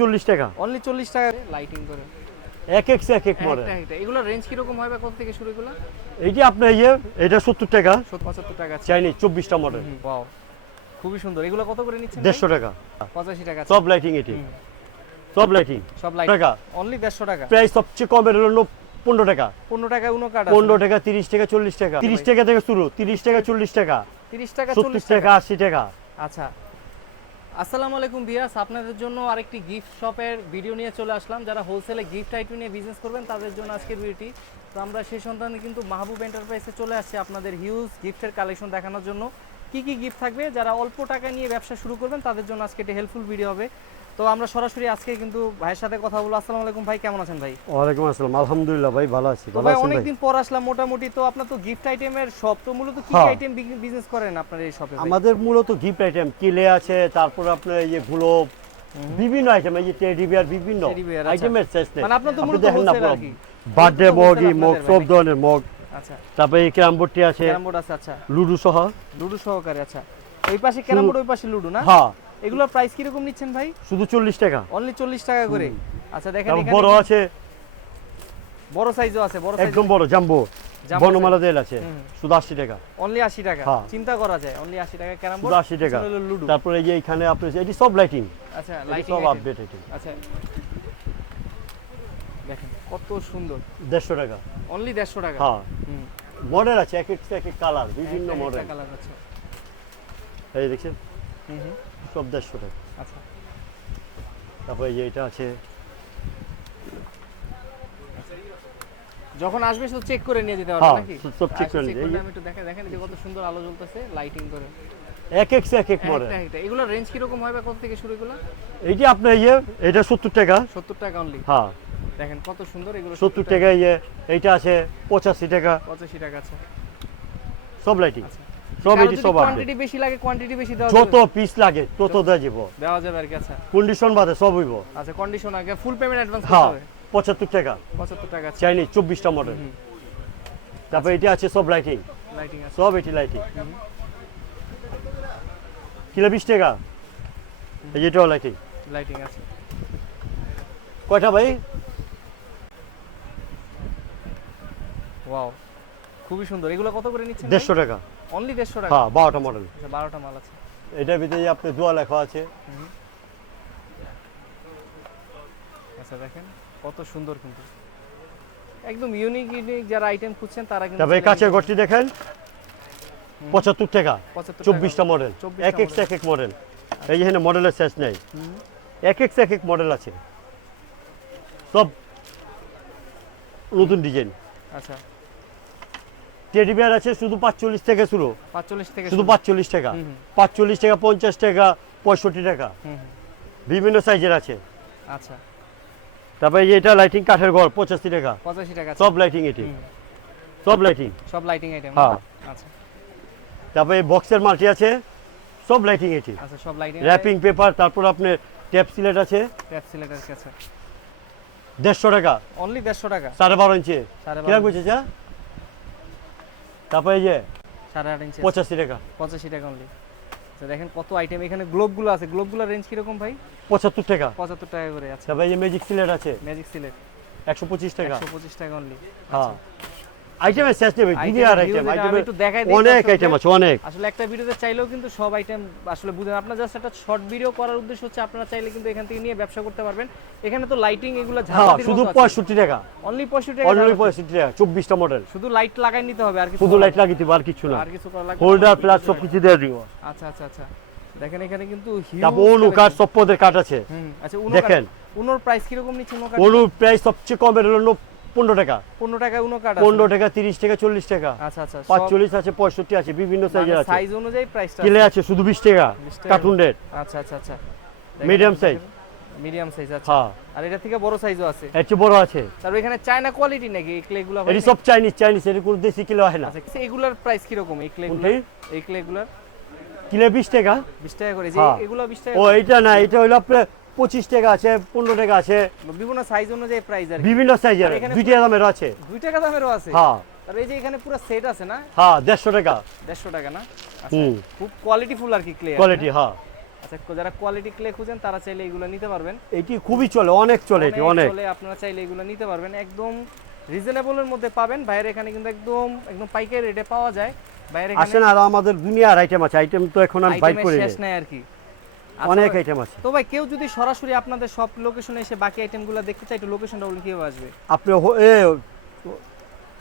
40 টাকা অনলি 40 টাকা লাইটিং করে এক এক এক এক মডেল। এগুলো রেঞ্জ কি রকম হবে কত থেকে শুরু এগুলো? এইটা আপনার এটা 70 টাকা 75 টাকা চাইনিজ 24টা মডেল। ওয়াও খুবই সুন্দর। এগুলো কত করে নিচ্ছেন? 150 টাকা 85 টাকা সব লাইটিং এটি সব লাইটিং সব লাইট টাকা অনলি 150 টাকা। প্রাইস সবচেয়ে কমের হলো 15 টাকা 15 টাকা উনো কার্ড 15 টাকা 30 টাকা 40 টাকা 30 টাকা থেকে শুরু 30 টাকা 40 টাকা 30 টাকা 70 40 টাকা টাকা 80 টাকা। আচ্ছা আসসালামু আলাইকুম ভিউয়ার্স, আপনাদের জন্য আরেকটি গিফট শপের ভিডিও নিয়ে চলে আসলাম। যারা হোলসেলে গিফট আইটেম নিয়ে বিজনেস করবেন তাদের জন্য আজকের ভিডিওটি। তো আমরা সেই সন্ধানে কিন্তু মাহবুব এন্টারপ্রাইজে চলে আসছি আপনাদের হিউজ গিফটের কালেকশন দেখানোর জন্য। কি কি গিফট থাকবে, যারা অল্প টাকা নিয়ে ব্যবসা শুরু করবেন তাদের জন্য আজকে একটা হেল্পফুল ভিডিও হবে। তো আমরা সরাসরি আজকে কিন্তু ভাইয়ের সাথে কথা বলবো। আসসালামু আলাইকুম ভাই, কেমন আছেন ভাই? ওয়ালাইকুম আসসালাম, আলহামদুলিল্লাহ ভাই ভালো আছি। তো ভাই অনেকদিন পর আসলাম মোটামুটি। তো আপনার তো গিফট আইটেমের শপ, তো মূলত কি আইটেম বিজনেস করেন আপনার এই শপে? আমাদের মূলত গিফট আইটেম কিলে আছে, তারপর আপনার এই যে গ্লোব বিভিন্ন আইটেম, এই যে টেডি বিয়ার বিভিন্ন আইটেমের শেষ নেই। মানে আপনার তো মূলত হোলসেল আর কি, বার্থডে মগ সব ধরনের মগ। আচ্ছা তারপরে এই ক্যারাম বোর্ডটি আছে, ক্যারাম বোর্ড আছে, আচ্ছা লুডো সহ লুডো সহকারে। আচ্ছা ওই পাশে ক্যারাম বোর্ড, ওই পাশে লুডো না? হ্যাঁ। এগুলোর প্রাইস কি রকম নিচ্ছেন ভাই? শুধু 40 টাকা অনলি 40 টাকা করে। আচ্ছা দেখেন এখানে বড় আছে, বড় সাইজও আছে, বড় সাইজ একদম বড় জাম্বো বনমালা দেল আছে শুধু 80 টাকা অনলি 80 টাকা। চিন্তা করা যায় অনলি 80 টাকা ক্যারাম বোর্ড, 80 টাকা। লুডো। তারপরে এই যে এখানে আপনি এটি সব লাইটিং, আচ্ছা লাইটিং সব আপডেট আইটেম। আচ্ছা দেখেন কত সুন্দর, 150 টাকা অনলি 150 টাকা। হ্যাঁ মডেল আছে, এক এক কালার বিভিন্ন মডেল কালার আছে। এই দেখছেন সব 150 টাকা। আচ্ছা তারপরে এই যে এটা আছে, যখন আসবে শুধু চেক করে নিয়ে যেতে পারবে হ্যাঁ নাকি? সব চেক করে নিয়ে নিয়ে আমি একটু দেখেন যে কত সুন্দর আলো জ্বলতেছে লাইটিং করে এক এক মডেল। এগুলো রেঞ্জ কি রকম হবে কত থেকে শুরু এগুলো? এইটা আপনার এটা 70 টাকা 70 টাকা অনলি। হ্যাঁ দেখেন কত সুন্দর এগুলো 70 টাকা। এইটা আছে 85 টাকা 85 টাকা। আছে সব লাইটিং সব এটি সব কোয়ান্টিটি বেশি লাগে, কোয়ান্টিটি বেশি দেওয়া যত পিস লাগে তত দেওয়া যাবে আর কি। আচ্ছা কন্ডিশন বাদে সব হইব। আচ্ছা কন্ডিশন আগে ফুল পেমেন্ট অ্যাডভান্স করতে হ্যাঁ হবে। 75 টাকা 75 টাকা চাইনিজ 24টা মডেল। তারপর এটা আছে সব লাইটিং, লাইটিং আছে সব এটি লাইটিং কিলো 20 টাকা। এই যেটাও লাইটিং লাইটিং আছে। কয়টা ভাই? ওয়াও খুবই সুন্দর। এগুলো কত করে নিচ্ছেন? 150 টাকা অনলি 150 টাকা। হ্যাঁ 12টা মডেল। আচ্ছা 12টা মাল আছে। এটার ভিতরে আপনি দোয়া লেখা আছে। আচ্ছা দেখেন কত সুন্দর, কিন্তু একদম ইউনিক যারা আইটেম খুঁজছেন তারা কিন্তু। তবে কাছের গড়টি দেখেন 75 টাকা 24টা মডেল, 24টা এক এক মডেল। এই যে এখানে মডেলের শেষ নেই, এক এক মডেল আছে, সব নতুন ডিজাইন। আচ্ছা টেডি বিয়ার আছে শুধু 45 থেকে শুরু, 45 থেকে শুধু 45 টাকা 45 টাকা 50 টাকা 65 টাকা বিভিন্ন সাইজের আছে। আচ্ছা তারপরে এটা লাইটিং কাঠের ঘর 85 টাকা 85 টাকা। সব লাইটিং এটি সব লাইটিং সব লাইটিং আইটেম। হ্যাঁ। আচ্ছা তারপরে বক্সের মাল্টি আছে সব লাইটিং এটি। আচ্ছা সব লাইটিং র‍্যাপিং পেপার, তারপর আপনার ট্যাপ সিলেট আছে ট্যাপ সিলেটের কাছে 150 টাকা অনলি 150 টাকা 12.5 ইঞ্চি। 12.5 কিরকম বুঝেছ? তারপরে এই যে 8.5 ইঞ্চি 85 টাকা 85 টাকা অনলি। আচ্ছা দেখেন কত আইটেম। এখানে গ্লোবগুলো আছে, গ্লোবগুলোর রেঞ্জ কি রকম ভাই? 75 টাকা 75 টাকা করে। আচ্ছা তারপরে এই যে ম্যাজিক সিলেট আছে ম্যাজিক সিলেট 125 টাকা 125 টাকা অনলি। হ্যাঁ আইটেমের শেষ নেই, দুনিয়ার আইটেম, আমি একটু দেখাই দিই। অনেক আইটেম আছে অনেক। আসলে একটা ভিডিওতে চাইলেও কিন্তু সব আইটেম আসলে বুঝেন আপনারা, জাস্ট একটা শর্ট ভিডিও করার উদ্দেশ্য হচ্ছে আপনারা চাইলে কিন্তু এখান থেকে নিয়ে ব্যবসা করতে পারবেন। এখানে তো লাইটিং এগুলো হ্যাঁ ঝাড়বাতির শুধু মতো আছে। 65 টাকা অনলি 65 টাকা অনলি 65 টাকা 24টা মডেল। শুধু লাইট লাগাই নিতে হবে আর কিছু, শুধু লাইট লাগিয়ে দিব আর কিছু না, আর কিছু করা লাগবে না। হোল্ডার প্লাস সব কিছু দিয়ে দিব। আচ্ছা আচ্ছা আচ্ছা দেখেন এখানে কিন্তু হিউজ। তারপর অনু কাঠ সব পদের কাঠ আছে। আচ্ছা দেখেন উনোর প্রাইস কি রকম নিচ্ছেন? অনু প্রাইস সবচেয়ে কমের হলো 15 টাকা 15 টাকা উনো কাট। 15 টাকা 30 টাকা 40 টাকা। আচ্ছা আচ্ছা 45 আছে 65 আছে বিভিন্ন সাইজের আছে। সাইজ অনুযায়ী প্রাইসটা কিলে আছে শুধু 20 টাকা কার্টুন রেট। আচ্ছা আচ্ছা আচ্ছা মিডিয়াম সাইজ। মিডিয়াম সাইজ আছে। হ্যাঁ আর এটা থেকে বড় সাইজও আছে। এর চেয়ে বড় আছে। তারপর এখানে চায়না কোয়ালিটি নাকি এই ক্লেগুলো? এটি সব চাইনিজ এর কোন দেশি কিলো হয় না। আচ্ছা এগুলার প্রাইস কি রকম এই ক্লেগুলো? এই ক্লেগুলার কিলো 20 টাকা 20 টাকা করে। যে এগুলো 20 টাকা। ও এটা না, এটা হলো আপনার 25 টাকা আছে 15 টাকা আছে, বিভিন্ন সাইজ অনুযায়ী প্রাইস আর বিভিন্ন সাইজের দুইটা দামের আছে। 2 টাকা দামেরও আছে। হ্যাঁ আর এই যে এখানে পুরো সেট আছে না? হ্যাঁ 150 টাকা 150 টাকা না? আচ্ছা খুব কোয়ালিটিফুল আর কি ক্লে কোয়ালিটি। হ্যাঁ আচ্ছা, যারা কোয়ালিটি ক্লে খুঁজেন তারা চাইলে এগুলো নিতে পারবেন। এটি খুবই চলে, অনেক চলে, এটি অনেক চলে, আপনারা চাইলে এগুলো নিতে পারবেন, একদম রিজনেবলের মধ্যে পাবেন। বাইরে এখানে কিন্তু একদম পাইকারি রেটে পাওয়া যায়। বাইরে আসেন, আর আমাদের দুনিয়ার আইটেম আছে, আইটেম তো এখন আমি বাইর করে শেষ নাই আর কি, অনেক আইটেম আছে। তো ভাই কেউ যদি সরাসরি আপনাদের সব লোকেশনে এসে বাকি আইটেমগুলো দেখতে চায়, একটু লোকেশনটা বলুন কিভাবে আসবে? আপনি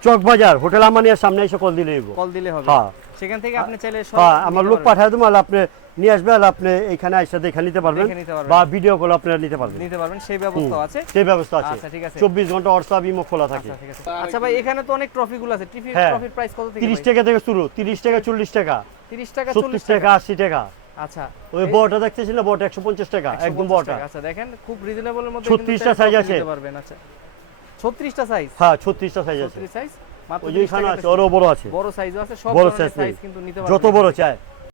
চকবাজার হোটেল আমানিয়ার সামনে এসে কল দিলে নেব, কল দিলে হবে, হ্যাঁ সেখান থেকে আপনি চাইলে হ্যাঁ আমার লোক পাঠায় দেবো, আর আপনি নিয়ে আসবেন, আর আপনি এখানে এসে দেখে নিতে পারবেন, বা ভিডিও কল আপনারা নিতে পারবেন, সেই ব্যবস্থা আছে। সেই ব্যবস্থা আছে, আচ্ছা ঠিক আছে, 24 ঘন্টা হোয়াটসঅ্যাপ ইমো খোলা থাকে। আচ্ছা ঠিক আছে। আচ্ছা ভাই, এখানে তো অনেক ট্রফিগুলো আছে, ট্রফির প্রাইস কত থেকে? 30 টাকা থেকে শুরু, 30 টাকা, 40 টাকা, 30 টাকা, 70 টাকা, 80 টাকা। আচ্ছা, ওই বড়টা দেখতেছেন না, বড়টা 150 টাকা, একদম বড়টা। আচ্ছা দেখেন, খুব রিজনেবলের মধ্যে 36টা সাইজ আছে, নিতে পারবেন। আচ্ছা 36টা সাইজ? হ্যাঁ 36টা সাইজ আছে, 36 সাইজ মাত্র ওই যে এখানে আছে, আরো বড় আছে, বড় সাইজও আছে, সব বড় ধরনের সাইজ সাইজ কিন্তু নিতে পারবেন। যত বড় চায়